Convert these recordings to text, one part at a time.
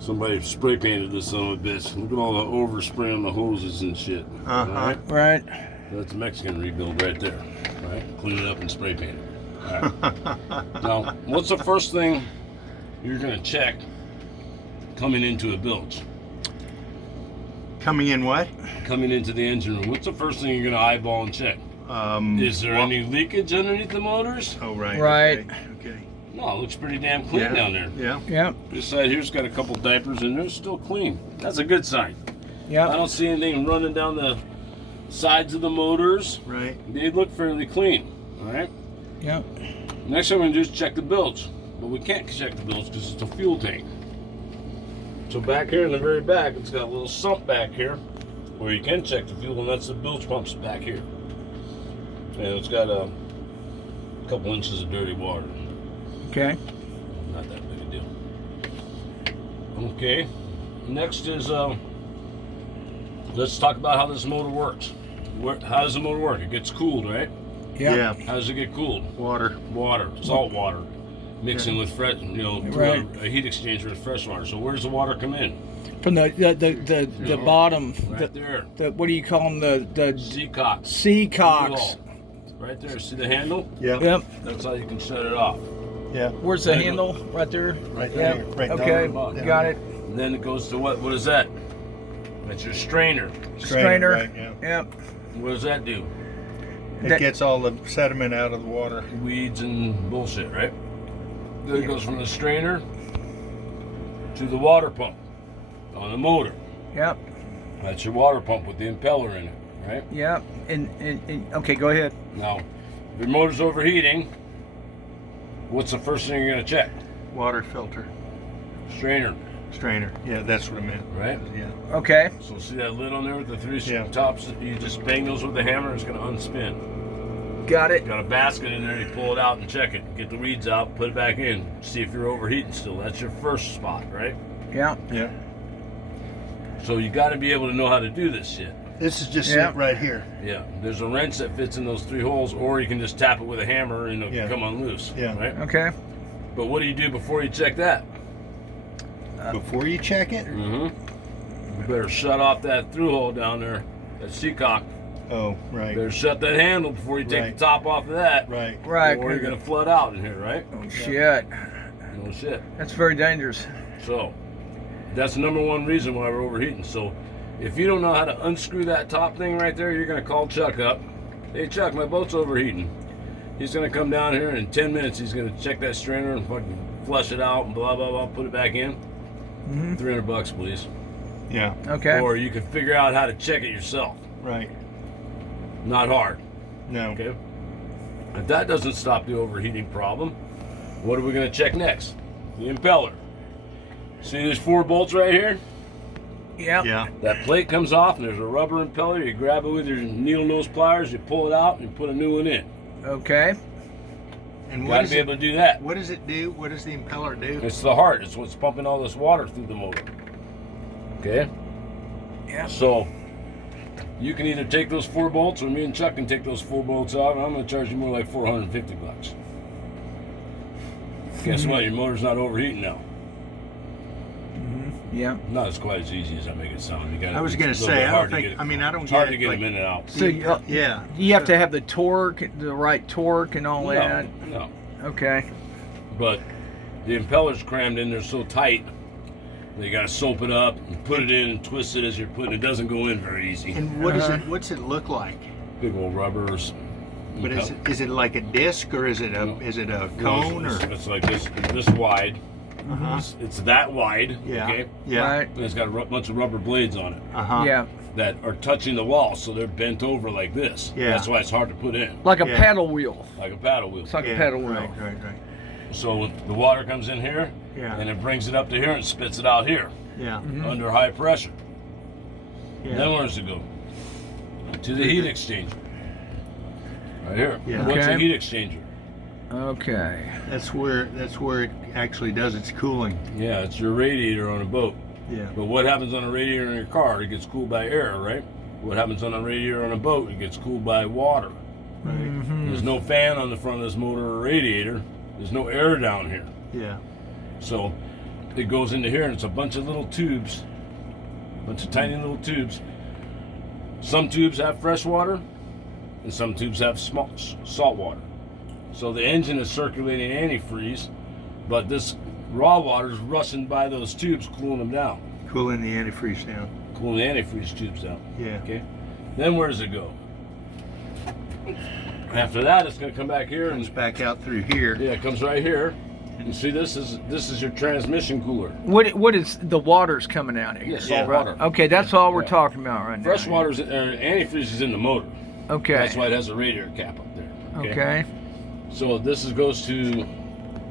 Somebody spray painted this son of a bitch. Look at all the overspray on the hoses and shit. Right. That's a Mexican rebuild right there. Right? Clean it up and spray paint it. All right. Now, what's the first thing you're going to check coming into a bilge? Coming in what? Coming into the engine room. What's the first thing you're going to eyeball and check? Is there any leakage underneath the motors? Oh, right. Right. Okay. No, it looks pretty damn clean down there. Yeah. Yep. This side here's got a couple diapers and they're still clean. That's a good sign. I Yep. don't see anything running down the sides of the motors. Right. They look fairly clean. All right. Yep. Next thing we're gonna do is check the bilge, but we can't check the bilge because it's a fuel tank. So back here in the very back, it's got a little sump back here where you can check the fuel, and that's the bilge pumps back here. And it's got a couple inches of dirty water. Okay. Not that big a deal. Okay. Next is let's talk about how this motor works. How does the motor work? It gets cooled, right? Yep. Yeah. How does it get cooled? Water. Water, salt water, mixing with fresh, Right. a heat exchanger with fresh water. So where does the water come in? From the bottom. Right there. The what do you call them? The Seacock. sea cocks. Right there. See the handle? Yeah. Yep. That's how you can shut it off. Yeah. Where's the handle? Right there. Right Yep. there. Right down Okay. the bottom. Got it. And then it goes to what? What is that? That's your strainer. Strainer. Right, yeah. Yep. What does that do? It gets all the sediment out of the water. Weeds and bullshit, right? Then it goes from the strainer to the water pump on the motor. Yep. That's your water pump with the impeller in it, right? Yep. And okay, go ahead. Now, if your motor's overheating, what's the first thing you're going to check? Water filter. Strainer, Strainer. Yeah, that's what I meant. right? Yeah. Okay. So see that lid on there with the three Yeah. tops? You just bang those with the hammer, it's going to unspin. Got it. Got a basket in there, you pull it out and check it. Get the weeds out, put it back in, see if you're overheating still. That's your first spot, right? Yeah. Yeah. So you got to be able to know how to do this shit. This is just Yeah. it right here. Yeah, there's a wrench that fits in those three holes, or you can just tap it with a hammer and it'll Yeah. come unloose. Yeah. Right? Okay. But what do you do before you check that? Before you check it? Mm-hmm. You better shut off that through hole down there, that seacock. Oh, right. Better shut that handle before you take Right. the top off of that. Right. Right. Or you're gonna flood out in here, right? Oh shit. No shit. That's very dangerous. So that's the number one reason why we're overheating. So if you don't know how to unscrew that top thing right there, you're gonna call Chuck up. Hey Chuck, my boat's overheating. He's gonna come down here and in 10 minutes he's gonna check that strainer and fucking flush it out and blah blah blah, put it back in. Mm-hmm. $300 please. Yeah. Okay. Or you can figure out how to check it yourself. Right. Not hard. No. Okay. If that doesn't stop the overheating problem, what are we gonna check next? The impeller. See these 4 bolts right here? Yep. Yeah. That plate comes off and there's a rubber impeller. You grab it with your needle nose pliers, you pull it out, and you put a new one in. Okay. And You what gotta does be it, able to do that. what does it do? What does the impeller do? It's the heart. It's what's pumping all this water through the motor. Okay? Yeah. So, you can either take those 4 bolts, or me and Chuck can take those 4 bolts out, and I'm gonna charge you more like $450. Guess what? Your motor's not overheating now. Yeah. Not as quite as easy as I make it sound. You gotta, I was it's going a to little say, bit I hard don't to think, get I mean, I don't It's get hard to it, get like, them in and out. So yeah. you have to have the torque, the right torque, and all that. No. Okay. But the impeller's crammed in there so tight, you gotta soap it up and put it in and twist it as you're putting it. It doesn't go in very easy. And what is it? What's it look like? Big old rubbers. But is it like a disc or is it a cone It's like this wide. Uh-huh. It's that wide. Yeah. Okay. Yeah. Right. And it's got a bunch of rubber blades on it Uh-huh. Yeah. that are touching the wall, so they're bent over like this. Yeah. That's why it's hard to put in, Like a Yeah. paddle wheel. like a paddle wheel. It's like Yeah, a paddle wheel. Right. So when the water comes in here, Yeah. and it brings it up to here and spits it out here Yeah. under high pressure. Yeah. Then where does it go? To the heat exchanger. Right here. Yeah. What's a Okay. heat exchanger? Okay. That's where it actually does its cooling. Yeah, it's your radiator on a boat. Yeah. But what happens on a radiator in your car? It gets cooled by air, right? What happens on a radiator on a boat? It gets cooled by water. Right. There's no fan on the front of this motor or radiator. There's no air down here. Yeah. So it goes into here, and it's a bunch of little tubes, bunch of tiny little tubes. Some tubes have fresh water, and some tubes have salt water. So the engine is circulating antifreeze, but this raw water is rushing by those tubes, cooling them down. Cooling the antifreeze down. Cooling the antifreeze tubes down. Yeah. Okay. Then where does it go? After that, it's going to come back here Comes and back out through here. yeah, it comes right here. You see, this is your transmission cooler. What is the water's coming out here? Yeah, salt Yeah. water. Okay, that's all we're Yeah. talking about right now. Fresh water's antifreeze is in the motor. Okay. That's why it has a radiator cap up there. Okay. So this goes to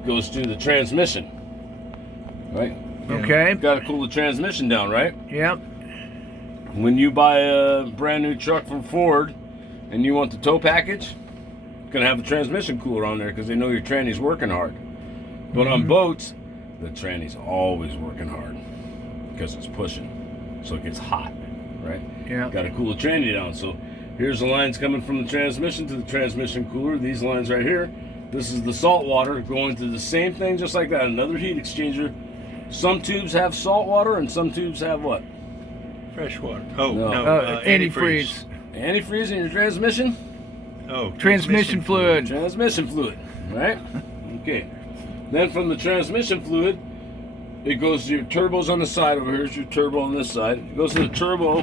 the transmission, right? Okay. Got to cool the transmission down, right? Yep. When you buy a brand new truck from Ford and you want the tow package, you're gonna have the transmission cooler on there because they know your tranny's working hard. But on boats, the tranny's always working hard because it's pushing, so it gets hot, right? Yeah. Got to cool the tranny down. So here's the lines coming from the transmission to the transmission cooler. These lines right here. This is the salt water going to the same thing, just like that. Another heat exchanger. Some tubes have salt water, and some tubes have what? Fresh water. Oh, No. no. Antifreeze. Antifreeze in your transmission? Oh, Transmission fluid. Transmission fluid, right? Okay. Then from the transmission fluid, it goes to your turbos on the side. Over here's your turbo on this side. It goes to the turbo,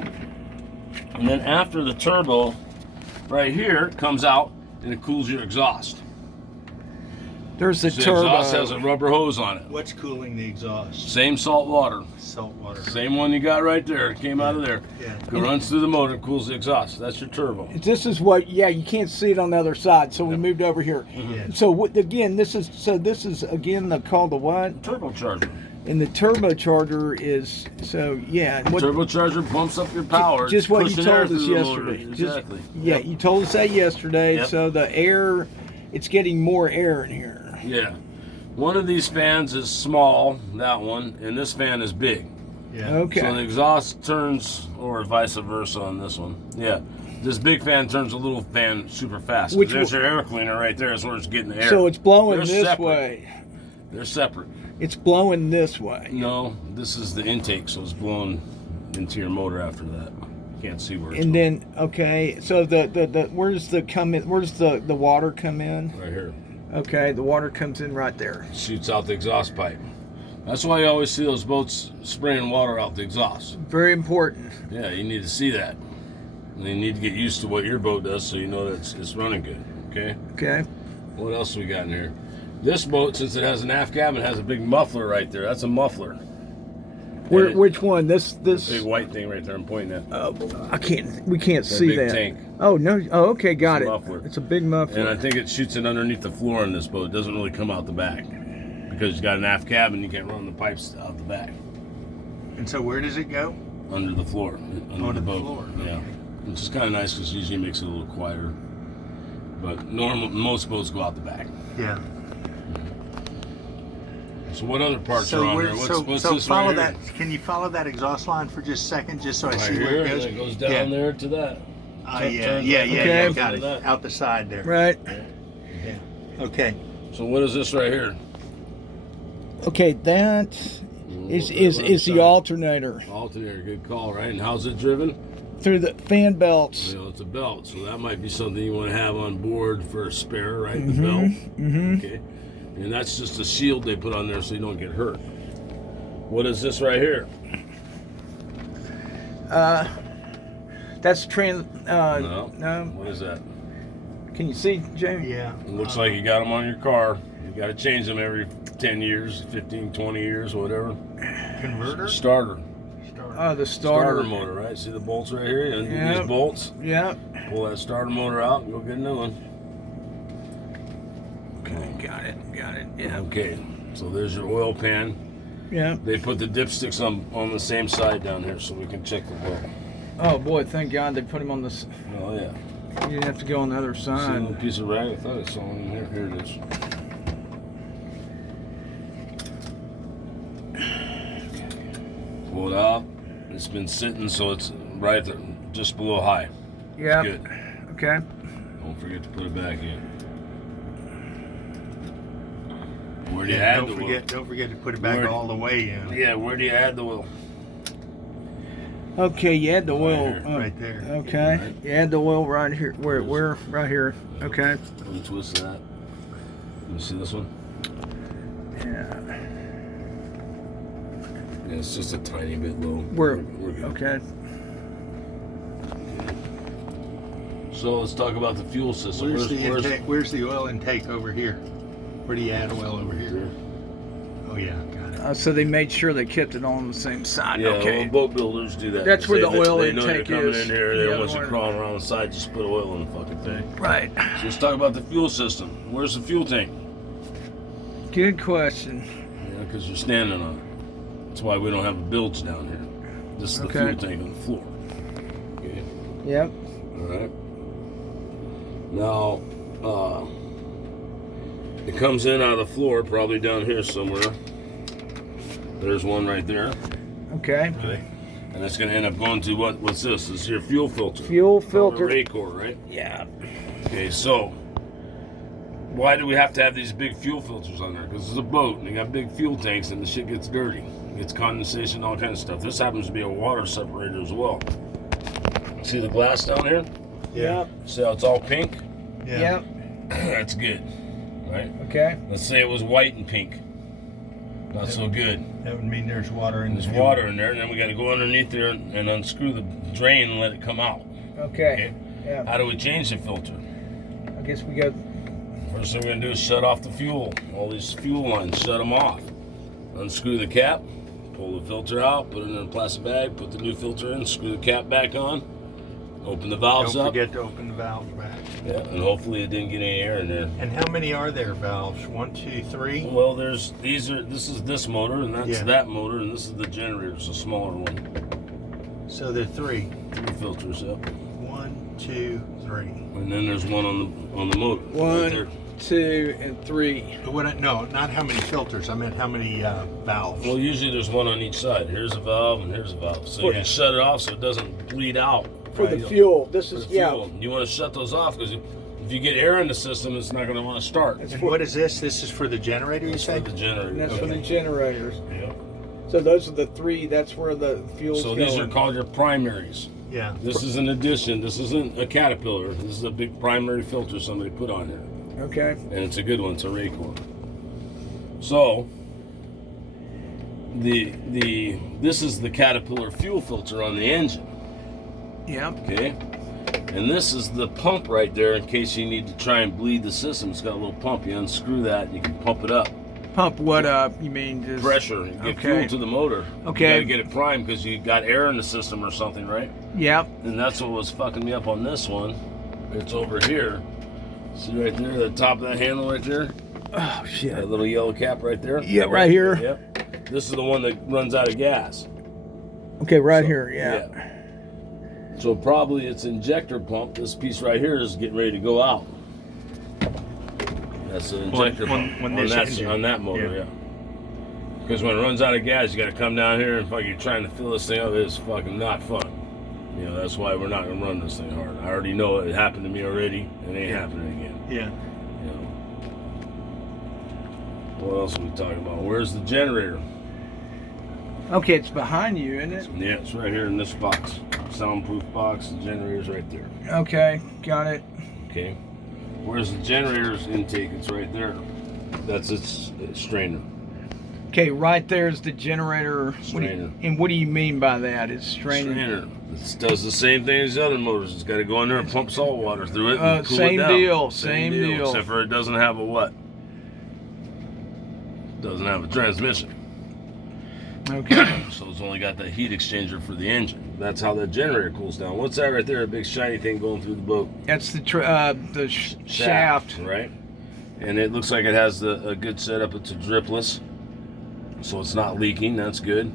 and then after the turbo, right here, comes out and it cools your exhaust. There's the The turbo. exhaust has a rubber hose on it. What's cooling the exhaust? Same salt water. Salt water. Same one you got right there. It came out of there. Yeah. It runs through the motor, cools the exhaust. That's your turbo. This is what, yeah, you can't see it on the other side, so we moved over here. Yeah. So again, this is again called the what? Turbocharger. And the turbocharger is, so yeah. What, Turbocharger bumps up your power. just what you pushing air told us through the motor. yesterday. Exactly. Yeah, you told us that yesterday. Yep. So the air, it's getting more air in here. Yeah. One of these fans is small, that one, and this fan is big. Yeah. Okay. So the exhaust turns, or vice versa on this one. Yeah. This big fan turns a little fan super fast. 'Cause Which there's your air cleaner right there. Is where it's getting the air. So it's blowing They're this separate. way. They're separate. It's blowing this way. No, this is the intake, so it's blowing into your motor after that. Can't see where it's And going. then okay, so the where's the come in? Where's the water come in? Right here. Okay, the water comes in right there. Shoots out the exhaust pipe. That's why you always see those boats spraying water out the exhaust. Very important. Yeah, you need to see that. And you need to get used to what your boat does so you know that it's running good. Okay? Okay. What else we got in here? This boat, since it has an aft cabin, has a big muffler right there. That's a muffler. Where, And it- which one? This Big white thing right there I'm pointing at. I can't. We can't That see big that. tank. Oh no. Oh, okay, got It's it. a muffler. It's a big muffler. And I think it shoots it underneath the floor in this boat. It doesn't really come out the back. Because you got an aft cabin, you can't run the pipes out the back. And so where does it go? Under the floor. Under the boat. floor, Yeah. Which is kind of nice because usually it makes it a little quieter. But most boats go out the back. Yeah. So what other parts So are on where, here? so What's so this follow right that. here? Can you follow that exhaust line for just a second, just so I Right see here, where it goes? and it goes down Yeah. there to that. Yeah, turn yeah, that. yeah, Okay. yeah. Got it. That. Out the side there. right. Yeah. Okay. So what is this right here? Okay, that is the alternator Alternator, good call, right? And how's it driven? through the fan belts. You know, it's a belt, so that might be something you want to have on board for a spare, right? The belt. Mm-hmm. Okay. And that's just a shield they put on there so you don't get hurt. What is this right here? That's trans. No. No. What is that? Can you see, Jamie? Yeah. It looks like you got them on your car. You got to change them every 10 years, 15, 20 years, whatever. Converter. Starter. The Starter starter. motor, right? See the bolts right here? You undo Yep. these bolts, Yeah. pull that starter motor out, and go get a new one. Okay, got it. Yeah. Okay, so there's your oil pan. Yeah. They put the dipsticks on the same side down here so we can check the oil. Oh boy, thank God they put him on this. Oh yeah. You didn't have to go on the other See a little side. piece of rag? I thought I saw one in here. Here it is. Pull it out. It's been sitting so it's right there, just below high. Yeah. Good. Okay. Don't forget to put it back in. Where Where do you add the oil? Don't forget to put it back all the way in. Yeah, where do you add the oil? Okay, you add the oil. Right there. Okay, Right. you add the oil right here. Where? Right here. Okay. Twist that. You see this one? Yeah. Yeah, it's just a tiny bit low. We're good. okay. So let's talk about the fuel system. Where's the oil intake over here? Where do you add oil over here? Oh yeah, got it. So they made sure they kept it on the same side. Yeah, Okay. well, boat builders do that. That's where the oil they know intake you're coming is. in here. They The don't other want you one. crawling around the side. Just put oil in the fucking thing. Right. So let's talk about the fuel system. Where's the fuel tank? Good question. Yeah, because you're standing on it. That's why we don't have a bilge down here. This is the Okay. fuel tank on the floor. Okay. Yep. All right. Now, it comes in out of the floor, probably down here somewhere. There's one right there. Okay. Okay. And it's going to end up going to what's this? This is your fuel filter. Fuel Called a filter. Raycor, right? Yeah. Okay, so why do we have to have these big fuel filters on there? Because it's a boat and they got big fuel tanks and the shit gets dirty. It gets condensation, all kind of stuff. This happens to be a water separator as well. See the glass down here? Yep. See how it's all pink? Yeah. Yep. That's good, right? Okay. Let's say it was white and pink. Not so good. That would mean there's water in There's the fuel. water in there, and then we got to go underneath there and unscrew the drain and let it come out. Okay. Yeah. How do we change the filter? I guess we go. First thing we're going to do is shut off the fuel. All these fuel lines, shut them off. Unscrew the cap, pull the filter out, put it in a plastic bag, put the new filter in, screw the cap back on, open the valves Don't up. forget to open the valves back. Yeah, and hopefully it didn't get any air in there. And how many are there valves? 1, 2, 3? Well, this is this motor, and that's Yeah. that motor, and this is the generator. It's a smaller one. So there are 3. 3 filters up. 1, 2, 3. And then there's one on the motor. Right there. 1, 2, and 3. No, not how many filters. I meant how many valves. Well, usually there's one on each side. Here's a valve and here's a valve. So you can shut it off so it doesn't bleed out. For the fuel. This For is the fuel. You want to shut those off because if you get air in the system, it's not going to want to start. It's And for, what is this? This is for the generator, you That's for said? the generator. and that's for the Okay. generators. Yeah. So those are the 3. That's where the fuel's So going. these are called your primaries. Yeah. This is an addition. This isn't a Caterpillar. This is a big primary filter somebody put on here. Okay. And it's a good one. It's a Raycor. So this is the Caterpillar fuel filter on the engine. Yep. Okay, and this is the pump right there in case you need to try and bleed the system. It's got a little pump. You unscrew that, you can pump it up. Pump what up? You mean just Pressure, you get Okay. fuel to the motor. Okay. You gotta get it primed because you got air in the system or something, right? Yep. And that's what was fucking me up on this one. It's over here. See right there, the top of that handle right there? Oh shit. That little yellow cap right there? Yeah, right here. Yep. This is the one that runs out of gas. Okay, right here. Yeah. So probably its injector pump, this piece right here, is getting ready to go out. That's the injector pump on on this that, engine. on that motor, Yeah. yeah. Because when it runs out of gas, you got to come down here and fucking trying to fill this thing up. It's fucking not fun. You know, that's why we're not going to run this thing hard. I already know it happened to me already. It ain't happening again. Yeah. You know. What else are we talking about? Where's the generator? Okay, it's behind you, isn't it? Yeah, it's right here in this box. Soundproof box. The generator's right there. Okay, got it. Okay. Where's the generator's intake? It's right there. That's its strainer. Okay, right there's the generator. Strainer. And what do you mean by that? It's straining. Strainer. It does the same thing as the other motors. It's got to go in there and pump salt water through it and cool same it down. deal, same deal. Except for it doesn't have a what? Doesn't have a transmission. Okay. So it's only got the heat exchanger for the engine. That's how that generator cools down. What's that right there? A big shiny thing going through the boat. That's the shaft. Right? And it looks like it has a good setup. It's a dripless. So it's not leaking. That's good.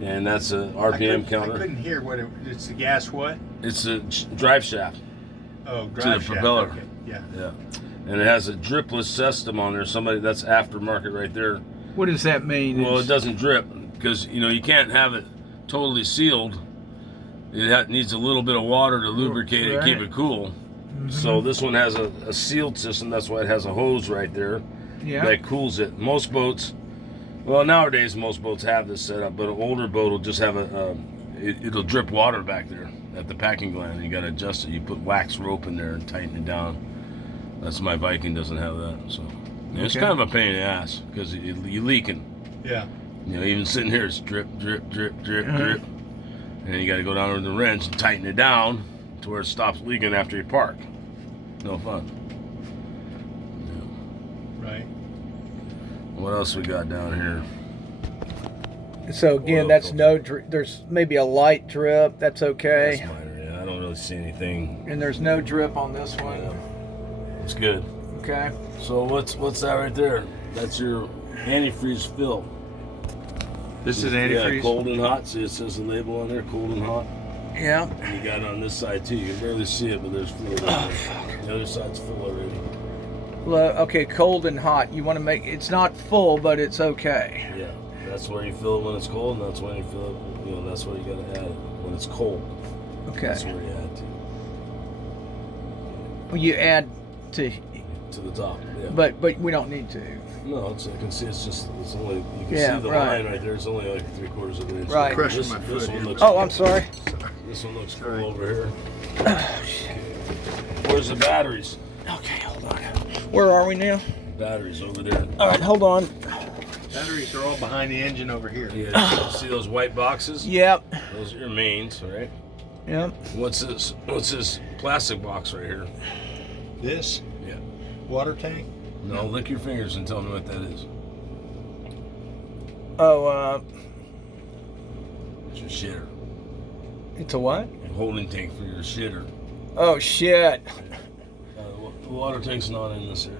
And that's a RPM counter. I couldn't hear what it's the gas what? It's a drive shaft. Oh, the drive shaft. propeller. Okay. Yeah. Yeah. And it has a dripless system on there. That's aftermarket right there. What does that mean? Well, it doesn't drip because, you can't have it totally sealed. It needs a little bit of water to lubricate it and keep Right. it cool. So this one has a sealed system. That's why it has a hose right there. Yeah. that cools it. Most boats, well, nowadays most boats have this set up, but an older boat will just have it'll drip water back there at the packing gland. You got to adjust it. You put wax rope in there and tighten it down. That's my Viking doesn't have that, so it's kind of a pain in the ass because you're leaking. Yeah. You know, even sitting here, it's drip, drip, drip, drip, drip, and then you got to go down with the wrench and tighten it down to where it stops leaking after you park. No fun. Yeah. Right. What else we got down here? So again, Oil that's filter. there's maybe a light drip. That's okay. That's minor, yeah. I don't really see anything. And there's no drip on this one. Yeah. It's good. Okay. So what's that right there? That's your antifreeze fill. This is Yeah, antifreeze. cold and hot. See, it says the label on there, cold and hot. Yeah. And you got it on this side too. You can barely see it, but there's fluid. Oh, the other side's full already. Okay, cold and hot. You want to make it's not full, but it's okay. Yeah, that's where you fill it when it's cold, and that's when you fill it. You know, that's where you gotta add it when it's cold. Okay. That's where you add Well, you add to, to the top. Yeah. but we don't need to. No, I can see it's only you can Yeah, see the right. line right there. It's only like 3/4 of an inch. Right. Crushing This, my this foot one here. looks. Oh, I'm sorry. This one looks Sorry. cool over here. Oh, shit. Where's the batteries? Okay, hold on. Where are we now? Batteries over there. All right, hold on. Batteries are all behind the engine over here. Yeah. See those white boxes? Yep. Those are your mains, right? Yep. What's this? What's this plastic box right here? This Yeah. water tank. No, lick your fingers and tell me what that is. Oh, It's your shitter. it's a what? A holding tank for your shitter. Oh shit. The water tank's not in this area.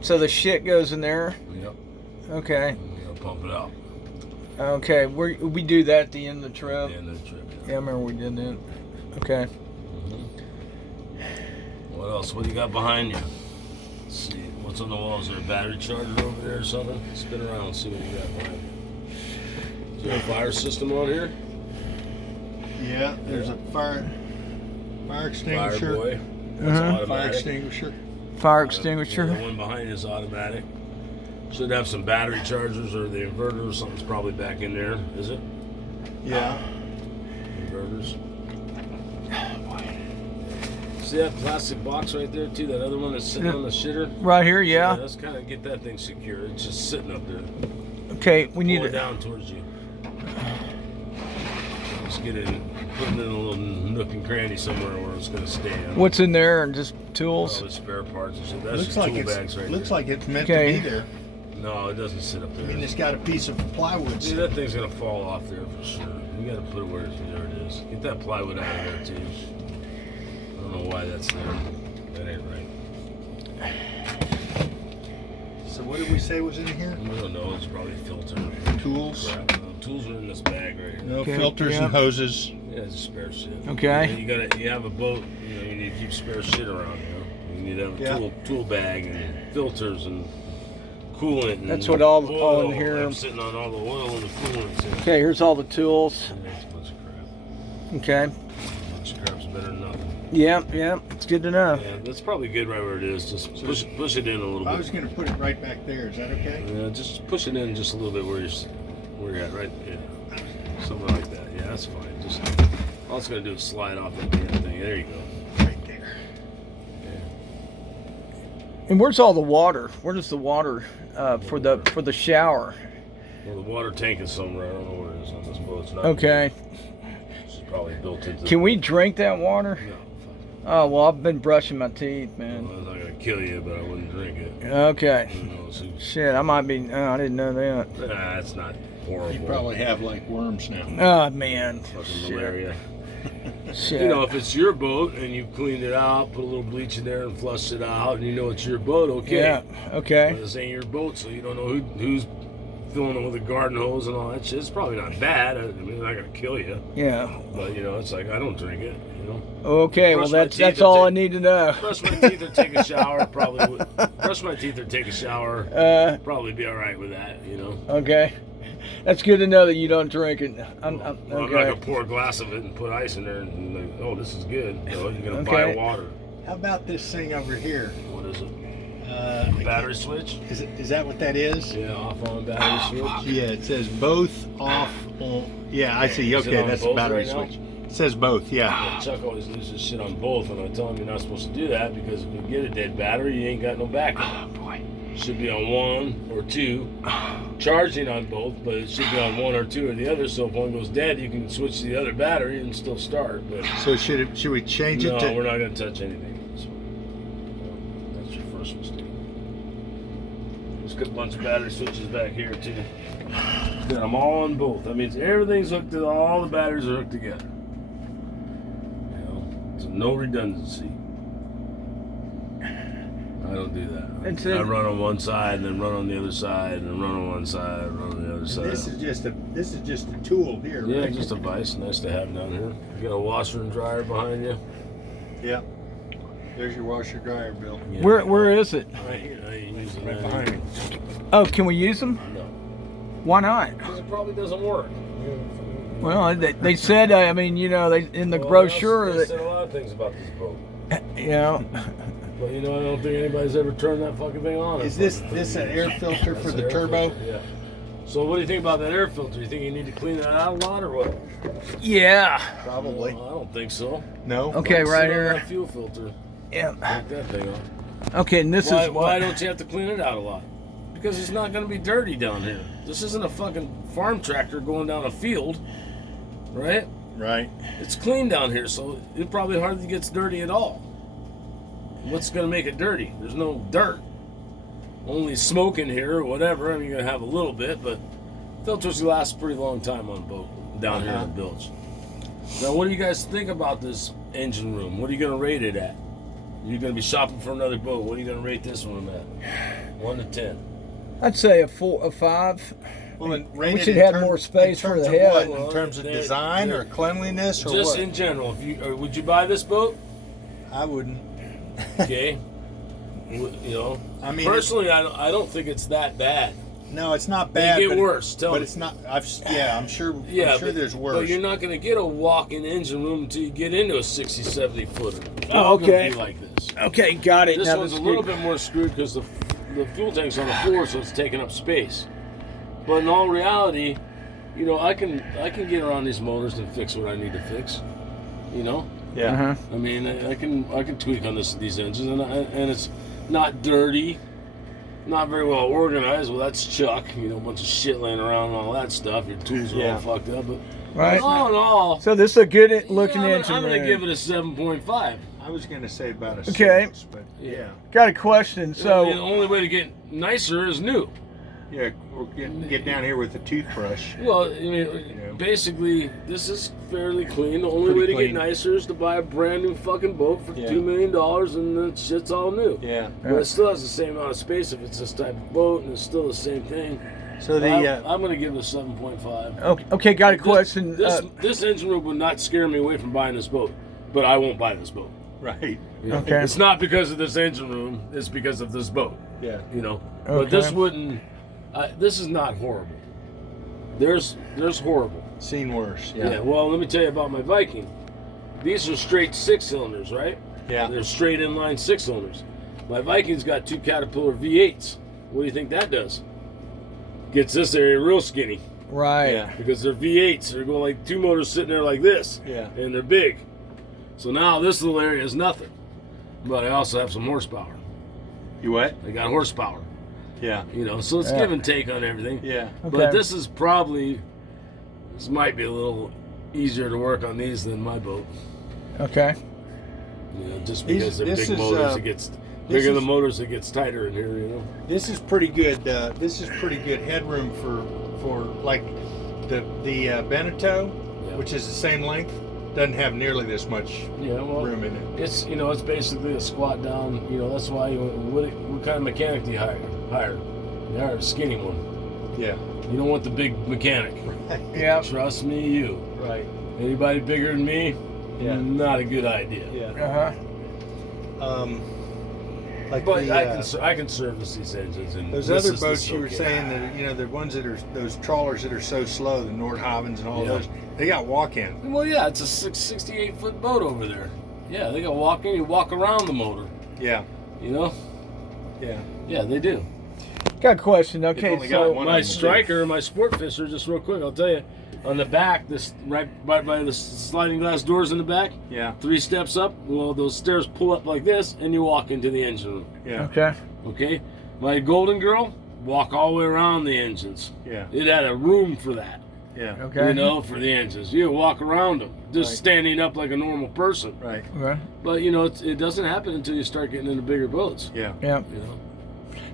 So the shit goes in there. Yep. Okay. And you gotta pump it out Okay. We do that at the end of the trip. at the end of the trip. Yeah, I remember we did that. Okay. What else? What do you got behind you? Let's see. What's on the wall? Is there a battery charger over there or something? Spin around and see what you got behind you. Is there a fire system on here? Yeah. There's a fire extinguisher. Fire boy. That's Uh-huh. automatic. Fire extinguisher. Fire Yeah, extinguisher. the one behind you is automatic. Should have some battery chargers or the inverter or something's probably back in there. Is it? Yeah. Inverters. See that plastic box right there too? That other one that's sitting on the shitter? Right here. Yeah. Let's kind of get that thing secure. It's just sitting up there. Okay. We need Pull it it. down towards you. Just get it in, put it in a little nook and cranny somewhere where it's going to stay. What's in there? And just tools. Probably spare parts and shit. That's Looks your like tool bags right looks there. like it's meant Okay. to be there. No, it doesn't sit up there. I mean, it's got a piece of plywood. See, that thing's gonna fall off there for sure. You gotta put it where it is. Get that plywood out of there too. I don't know why that's there. That ain't right. So what did we say was in here? I don't know. It's probably a filter. Tools. Crap. Tools are in this bag right here. No Okay, filters yeah. and hoses. Yeah, it's spare shit. Okay. You have a boat. You know, you need to keep spare shit around. You need to have a Yeah. tool bag and filters and coolant. And That's what all oil. in here. I'm sitting on all the oil and the coolant. Yeah, Okay. Here's all the tools. it's a bunch of crap. Okay. A bunch of crap's better than nothing. Yeah. Yeah. It's good to know. Yeah, that's probably good right where it is. Just push it in a little I bit. was going to put it right back there. Is that okay? Yeah, just push it in just a little bit where you're at, right? Yeah, something like that. Yeah, that's fine. Just all it's gonna do is slide off that damn thing. There you go. Right there. Yeah. And where's all the water? Where does the water for the shower? Well, the water tank is somewhere. I don't know where it is on this boat. It's not. Okay. It's probably built into. Can we drink that water? No. Oh well, I've been brushing my teeth, Well, man. it's not gonna kill you, but I wouldn't drink it. Okay. Who knows who? Shit, I might be. Oh, I didn't know that. Nah, it's not horrible. You probably have like worms now. Oh man. Fucking Shit. malaria. Shit. You know, if it's your boat and you've cleaned it out, put a little bleach in there and flushed it out, and you know it's your boat, okay. Yeah. Okay. But this ain't your boat, so you don't know who's filling it with a garden hose and all that shit. It's probably not bad. I mean, it's not gonna kill you, Yeah. but you know, it's like I don't drink it. You know, Okay. Well, Brush my that's teeth and all I take- need to know. brush my teeth or take a shower. Probably would. Brush my teeth or take a shower. Probably be all right with that. You know. Okay. That's good to know that you don't drink it. I'm Well, I'm not okay. gonna pour a glass of it and put ice in there and like, oh, this is good. You know, you're gonna buy Okay. water. How about this thing over here? What is it? Battery switch. Is that what that is? Yeah, off on battery switch. Yeah, it says both off on. Yeah, I see. Is it Okay, on that's the both battery right now? switch. It says both. Yeah. Yeah, Chuck always loses shit on both, and I tell him you're not supposed to do that because if you get a dead battery, you ain't got no backup. Oh boy. Should be on one or two, charging on both, but it should be on one or two or the other. So if one goes dead, you can switch to the other battery and still start. But So should we change no, it to? we're not going to touch anything. So, that's your first mistake. Just got a bunch of battery switches back here too. Got them all on both. That means everything's hooked to all the batteries are hooked together. You know, so no redundancy. I don't do that. I run on one side and then run on the other side and then run on one side and run on the other side. This is just a tool here. Yeah, right? just a vice. Nice to have down here. You got a washer and dryer behind you. Yeah. There's your washer dryer, Bill. Yeah. Where is it? Right here. I ain't using Right that behind here. me. Oh, can we use them? No, Why not? because it probably doesn't work. Well, they said, I mean, you know, they in the Well, brochure They that, said a lot of things about this boat. you know, But you know, I don't think anybody's ever turned that fucking thing on. Is this an air filter for That's the an air turbo? filter, yeah. So what do you think about that air filter? You think you need to clean that out a lot or what? yeah. Probably. No, I don't think so. No. Okay, Sit right on here. that fuel filter. Yeah. Take that thing off. Okay, and this Why, is why what? don't you have to clean it out a lot? Because it's not going to be dirty down here. This isn't a fucking farm tractor going down a field, right? Right. It's clean down here, so it probably hardly gets dirty at all. What's going to make it dirty? There's no dirt. Only smoke in here or whatever. I mean, you're going to have a little bit, but filters last a pretty long time on a boat down here in the bilge. Now, what do you guys think about this engine room? What are you going to rate it at? You're going to be shopping for another boat. What are you going to rate this one at? 1 to 10. I'd say a 5. Well, and We should have more space for the head. In terms of design or cleanliness or Just what? in general, if you would you buy this boat? I wouldn't. Okay. You know, I mean, personally, I don't think it's that bad. No, it's not They bad. get but worse. Tell But me. it's not. I'm sure. Yeah, I'm sure there's worse. But you're not going to get a walk-in engine room until you get into a 60, 70 footer. It's Oh, all gonna okay. be like this. Okay, got it. This Now one's this a little bit more screwed because the fuel tank's on the floor, so it's taking up space. But in all reality, you know, I can get around these motors and fix what I need to fix. You know, Yeah. Uh-huh. I mean, I can tweak on these engines, and it's not dirty, not very well organized. Well, that's Chuck. You know, a bunch of shit laying around and all that stuff. Your tools are all fucked up, but Right. all in all, So this is a good looking I'm engine gonna room. give it a 7.5. I was gonna say about a Okay. 6, but yeah. Got a question. So the So only way to get nicer is new. Yeah, we'll get down here with a toothbrush. Well, I mean, know. basically, this is fairly clean. The only Pretty way to clean. get nicer is to buy a brand new fucking boat for Yeah. $2 million, and the shit's all new. Yeah. But it still has the same amount of space if it's this type of boat, and it's still the same thing. So I'm going to give it a 7.5. okay, got a question. This engine room would not scare me away from buying this boat, but I won't buy this boat. right. You know? Okay. It's not because of this engine room. It's because of this boat. Yeah. You know. Okay. But this wouldn't. This is not horrible. There's horrible. Seen worse. Yeah. Well, let me tell you about my Viking. These are straight 6-cylinders, right? Yeah. They're straight inline 6-cylinders. My Viking's got 2 Caterpillar V8s. What do you think that does? Gets this area real skinny right. Yeah. because they're V8s. They're going like 2 motors sitting there like this. Yeah. And they're big. So now this little area is nothing. But I also have some horsepower. You what? I got horsepower. Yeah. You know, so it's Yeah. give and take on everything. Yeah. Okay. But this might be a little easier to work on these than my boat. Okay. You know, just because they're this big is, motors, it gets bigger is- the motors, it gets tighter in here. You know. This is pretty good. This is pretty good headroom for like the Beneteau, Yeah. which is the same length. Doesn't have nearly this much Yeah, well, room in it. it's it's basically a squat down. You know, that's why what kind of mechanic do you hire? You hire a skinny one. Yeah. You don't want the big mechanic. Yeah. Trust me, you. Right. Anybody bigger than me? Yeah. Not a good idea. Yeah. Uh-huh. Like But the, I can service these engines. And those this other is the boats you were Soaking. saying that the ones that are those trawlers that are so slow, the Nordhavens and all Yeah. those, they got walk-in. Well, yeah, it's a 68-foot boat over there. Yeah, they got walk in. You walk around the motor. Yeah. You know. Yeah. Yeah, they do. Got a question. Okay, only got so one My of them, striker, my sport fisher, just real quick, I'll tell you, on the back, this right by the sliding glass doors in the back, Yeah. 3 steps up. Well, those stairs pull up like this, and you walk into the engine room. Yeah. okay, Okay, my Golden Girl, walk all the way around the engines. Yeah. It had a room for that. Yeah. okay, You know, for the engines, you walk around them, just Right. standing up like a normal person. Right. okay. But you know, it doesn't happen until you start getting into bigger boats. Yeah. Yeah. You know.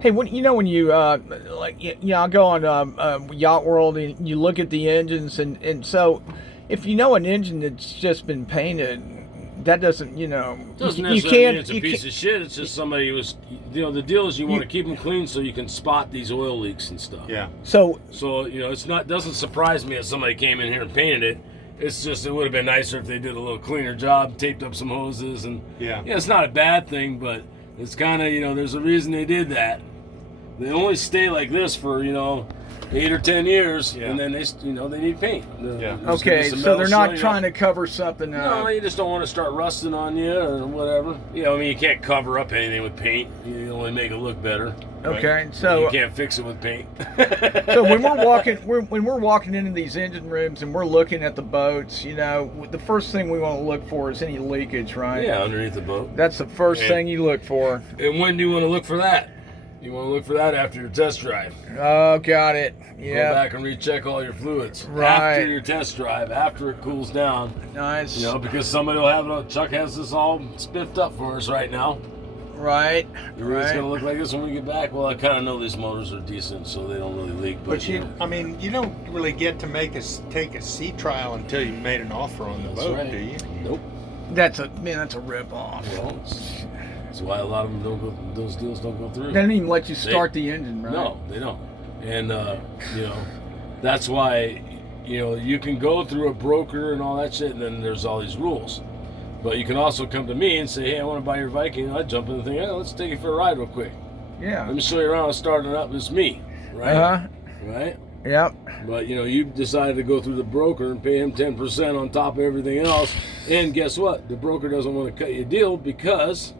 Hey, when you I'll go on Yacht World and you look at the engines and so if you know an engine that's just been painted, that doesn't Doesn't you necessarily can't mean it's a you piece can't, of shit. It's just somebody who was, the deal is you want to keep them clean so you can spot these oil leaks and stuff. Yeah. so So doesn't surprise me if somebody came in here and painted it. It's just it would have been nicer if they did a little cleaner job, taped up some hoses, and Yeah. it's not a bad thing, but it's kind of there's a reason they did that. They only stay like this for 8 or 10 years, Yeah. and then they need paint. Yeah. okay, so they're not trying to cover something No, you just don't want to start rusting on you or whatever. I mean, you can't cover up anything with paint. You only make it look better. okay, You so can't fix it with paint. so when we're walking into these engine rooms and we're looking at the boats, the first thing we want to look for is any leakage, right? Yeah, underneath the boat. That's the first Yeah. thing you look for. And when do you want to look for that? You want to look for that after your test drive. Oh, got it. Go Yeah. back and recheck all your fluids Right. after your test drive, after it cools down. Nice. Because somebody will have it. Chuck has this all spiffed up for us right now. Right. It's Right. gonna look like this when we get back. Well, I kind of know these motors are decent, so they don't really leak. But you don't really get to take a sea trial until you made an offer on the That's boat, right. do you? Nope. That's a rip off. Well, that's why a lot of them don't go. Those deals don't go through. They don't even let you start the engine, right? No, they don't. And that's why you can go through a broker and all that shit, and then there's all these rules. But you can also come to me and say, "Hey, I want to buy your Viking." I jump in the thing. Hey, let's take it for a ride real quick. Yeah. Let me show you around. I'll start it up. It's me, right? Right. Yep. But you decided to go through the broker and pay him 10% on top of everything else. And guess what? The broker doesn't want to cut you a deal because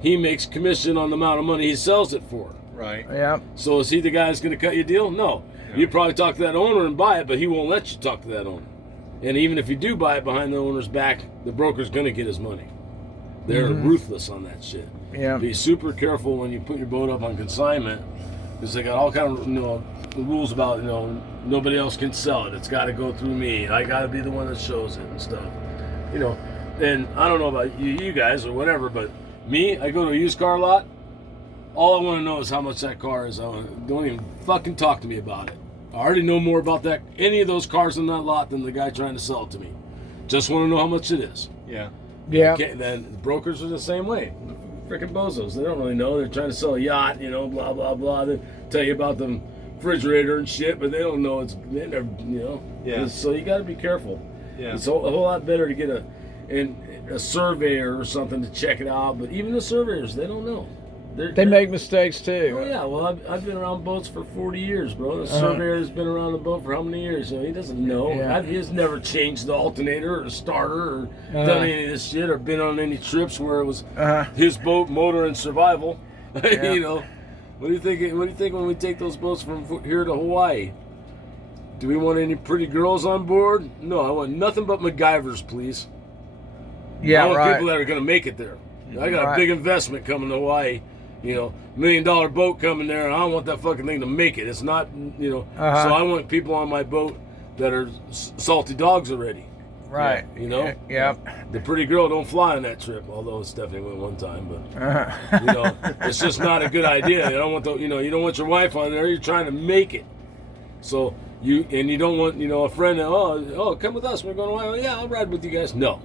he makes commission on the amount of money he sells it for. Right. Yep. So is he the guy that's going to cut you a deal? No. You probably talk to that owner and buy it, but he won't let you talk to that owner. And even if you do buy it behind the owner's back, the broker's going to get his money. They're ruthless on that shit. Yeah. Be super careful when you put your boat up on consignment, because they got all kind of rules about nobody else can sell it. It's got to go through me. I got to be the one that shows it and stuff. And I don't know about you guys or whatever, but me, I go to a used car lot. All I want to know is how much that car is. Don't even fucking talk to me about it. I already know more about any of those cars in that lot than the guy trying to sell it to me. Just want to know how much it is. Yeah. Yeah. Okay, then the brokers are the same way. Freaking bozos. They don't really know. They're trying to sell a yacht, blah, blah, blah. They tell you about the refrigerator and shit, but they don't know Yeah. So you got to be careful. Yeah. It's a whole lot better to get a surveyor or something to check it out, but even the surveyors, they don't know. They make mistakes too. Oh yeah, well I've been around boats for 40 years, bro. The surveyor has been around a boat for how many years? So he doesn't know. Yeah. He's never changed the alternator or the starter or done any of this shit or been on any trips where it was his boat, motor, and survival. Yeah. What do you think? What do you think when we take those boats from here to Hawaii? Do we want any pretty girls on board? No, I want nothing but MacGyvers, please. Yeah, I want right. people that are going to make it there. I got Right. a big investment coming to Hawaii. $1 million boat coming there, and I don't want that fucking thing to make it. It's not, So I want people on my boat that are salty dogs already. Right. Yeah. The pretty girl don't fly on that trip, although Stephanie went one time, but it's just not a good idea. You don't want you don't want your wife on there. You're trying to make it. So you don't want a friend. Oh, come with us. We're going to Hawaii. Yeah, I'll ride with you guys. No,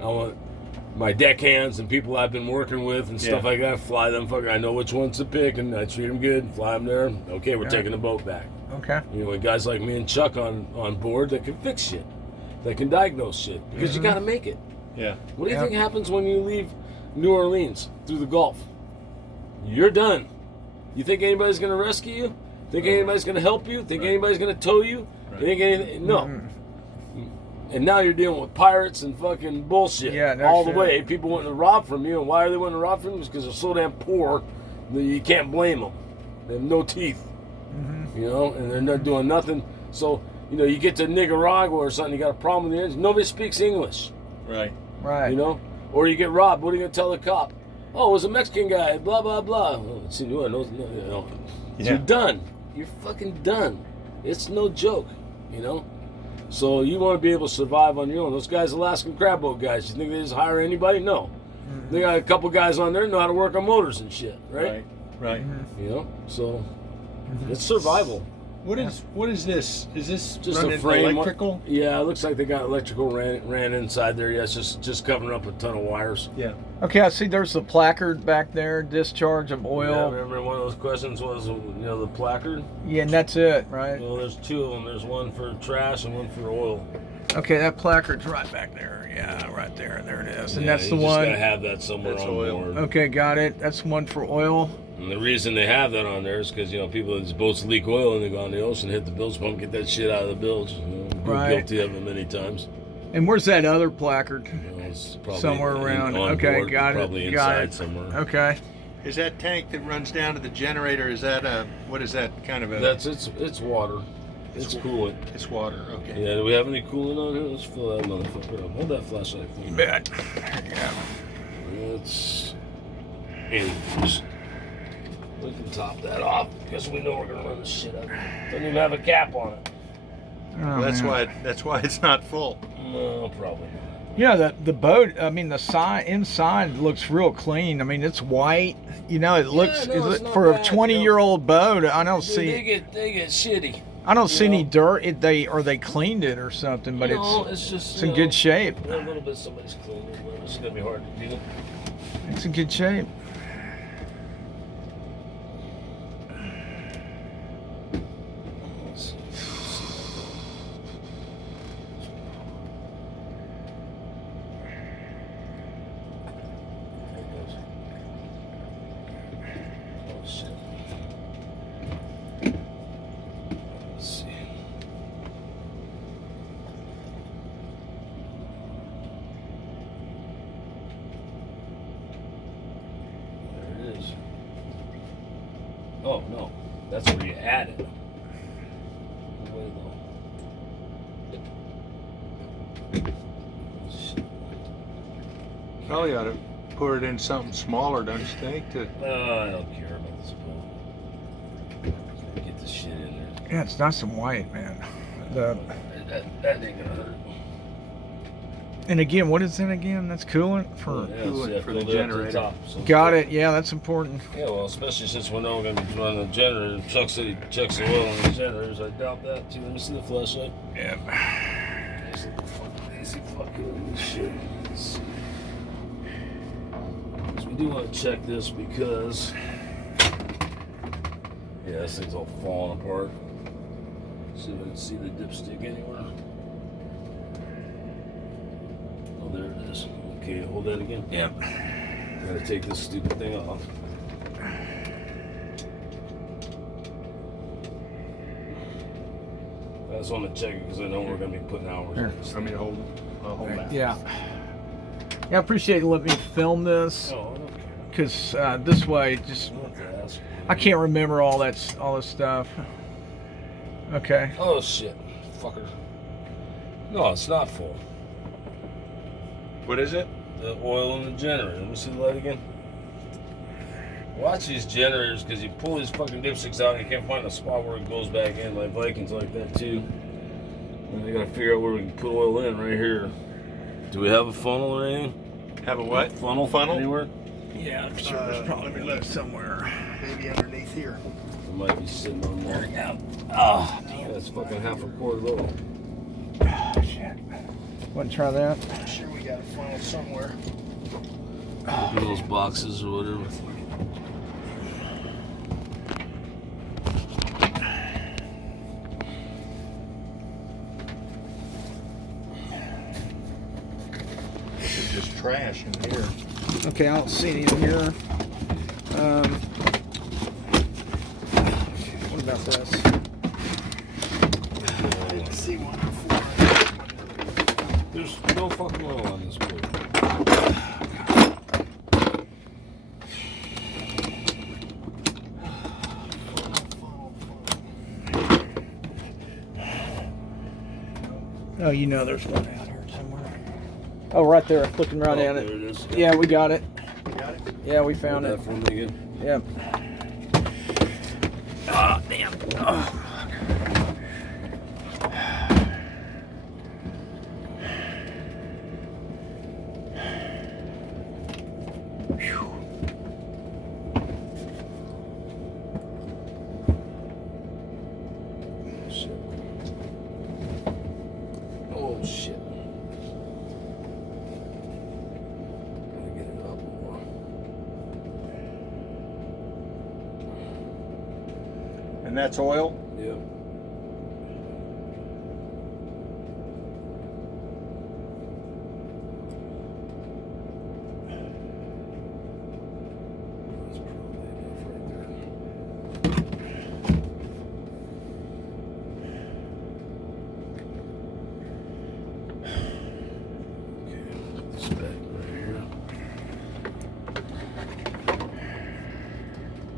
I want my deckhands and people I've been working with and stuff like that. Fly them. I know which ones to pick, and I treat them good. Fly them there. Okay, we're taking the boat back. Okay. Guys like me and Chuck on board that can fix shit, that can diagnose shit, because you got to make it. Yeah. What do you think happens when you leave New Orleans through the Gulf? You're done. You think anybody's going to rescue you? Think anybody's going to help you? Think anybody's going to tow you? Right. Think anything? No. And now you're dealing with pirates and fucking bullshit Yeah, no all the shit. way. People wanting to rob from you, and why are they wanting to rob from you? Because they're so damn poor. You can't blame them. They have no teeth, you know, and they're not doing nothing. So, you know, you get to Nicaragua or something, you got a problem with the engine. Nobody speaks English. Right. Right. You know? Or you get robbed. What are you going to tell the cop? Oh, it was a Mexican guy, blah, blah, blah. Well, see, you know, You're done. You're fucking done. It's no joke, you know? So you want to be able to survive on your own. Those guys, Alaskan crab boat guys, you think they just hire anybody? No. They got a couple guys on there who know how to work on motors and shit, right? Right. You know? So it's survival. What is this? Is this Just running a frame. electrical? Yeah, it looks like they got electrical ran inside there. Yeah, it's just covering up a ton of wires. Yeah. Okay, I see there's the placard back there, discharge of Yeah, oil. remember one of those questions was, you know, the placard? Yeah, and that's it, right? Well, there's two of them. There's one for trash and one for oil. Okay, that placard's right back there. Yeah, right there. There it is. And Yeah, that's the you just one. gotta have that somewhere That's on oil. board. Okay, got it. That's one for oil. And the reason they have that on there is because, you know, people, these boats leak oil and they go on the ocean, hit the bilge pump, get that shit out of the bilge. You know, been Right. guilty of it many times. And where's that other placard? You know, it's probably Somewhere around. on Okay, board, got it, probably got inside it. somewhere. Okay. Is that tank that runs down to the generator? Is that what is that kind of a? It's water. It's coolant. It's water. Okay. Yeah, do we have any coolant on here? Let's fill that motherfucker up. Hold that flashlight for me. You bet. Yeah. It's 80. We can top that off because we know we're gonna run this shit up. Doesn't even have a cap on it. Oh, That's man. why it's not full. No, probably not. Yeah, the boat. I mean, the side inside looks real clean. I mean, it's white. You know, it looks no, it's not for bad, a 20-year-old boat. I don't Dude, see. they get shitty. I don't see you any know. dirt. They cleaned it or something, but No, it's just in good shape. A little bit somebody's cleaned it, but it's gonna be hard to do. It's in good shape. Oh shit. Let's see. There it is. Oh no, that's where you add it. Way low. Shit. Probably ought to put it in something smaller, don't you think? I don't care about this boat. Get this shit in there. Yeah, it's nice and white, man. The That ain't gonna hurt. and again, what is it again? That's coolant for. Yeah, coolant yeah, for fill the it up to generator. top, so- Got it. Yeah, that's important. Yeah, well, especially since we know we're gonna be running the generator. Chuck said he checks the oil on the generators. I doubt that too. Let me see the flashlight. Yeah. Easy fucking shit. Let's see. So we do want to check this because yeah, this thing's all falling apart. See if I can see the dipstick anywhere. Oh, there it is. Okay, hold that again. Yep. Gotta take this stupid thing off. I just want to check it because I know we're gonna be putting hours in this. I mean, I'll hold that. Yeah. Yeah, I appreciate you letting me film this Oh, okay. because this way, just What the ass? I can't remember all this stuff. Okay. Oh shit, fucker. No, it's not full. What is it? The oil in the generator. Let me see the light again. Watch these generators because you pull these fucking dipsticks out and you can't find a spot where it goes back in. Like Vikings like that too. And you gotta figure out where we can put oil in right here. Do we have a funnel or anything? Have a what? Funnel? Funnel? Anywhere? Yeah, I'm sure there's probably let me look. somewhere. Maybe underneath here. It might be sitting on there. Yeah. Ah, that's fucking half a quart low. Shit. Want to try that? I'm sure we got a funnel somewhere. Look at those boxes or whatever. This is just trash in here. Okay, I don't see any in here. What about this? I didn't see one before. There's no fucking oil on this boat. Oh, you know there's one out here somewhere. Oh, right there, looking right at it. There it is. Yeah, we got it. You got it? Yeah, we found it. That for me again. Yep. Ah, damn. Oh. Shit. Oh shit. Gotta get it up more. And that's oil? Yep. That's probably enough right there. Okay, put this back right here.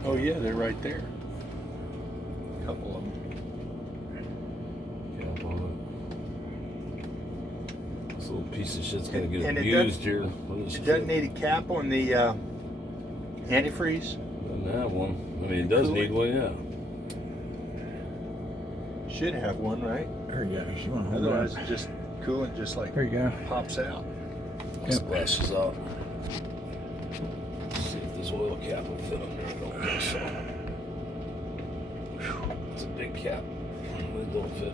Oh yeah, they're right there. A couple of them. Cap on it. This little piece of shit's gonna get And it abused here. What is It shit? doesn't need a cap on the antifreeze. Doesn't have one. I mean, it does need one, yeah. Should have one, right? There you go. You want to hold Otherwise, that? it just coolant just like There you go. pops out. Splashes out. Let's see if this oil cap will fit on there. I don't think so. Whew, it's a big cap. It don't fit.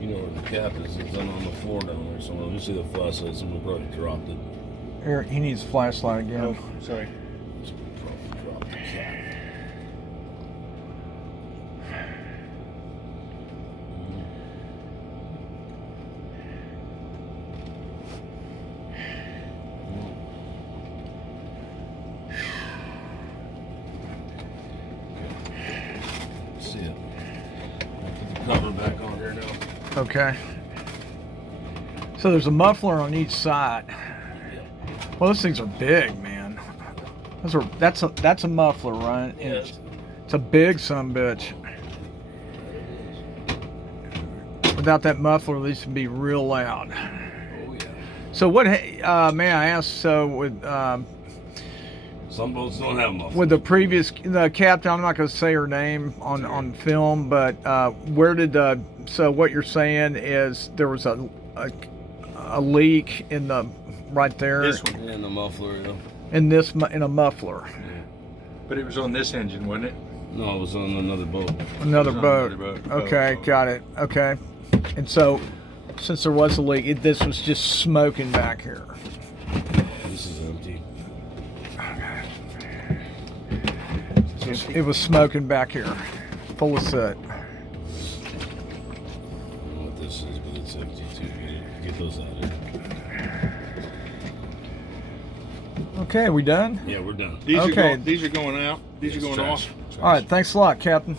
You know where the cap is? It's on the floor down there somewhere. Let me see the flashlight. Someone probably dropped it. Here, he needs a flashlight again. Oh, sorry. Someone probably dropped the cap. See it. I'll put the cover back on here now. Okay. So there's a muffler on each side. Well, those things are big, man. That's a muffler, right? And Yes. it's a big sumbitch. Without that muffler, these would be real loud. Oh yeah. So what? May I ask? So Some boats don't have mufflers. with the captain, I'm not going to say her name on film, but where did so what you're saying is there was a leak in the right there This one. Yeah, the muffler, yeah. in a muffler. But it was on this engine, wasn't it? No, it was on another boat. Another It was on boat. another boat. Okay, Oh. got it. Okay. And so, since there was a leak, this was just smoking back here. This is empty. It was smoking back here, full of soot. I don't know what this is, but it's empty too. Get those out of there. Okay, we done? Yeah, we're done. These Okay. are going out. These are going off. Trash. All right, thanks a lot, Captain.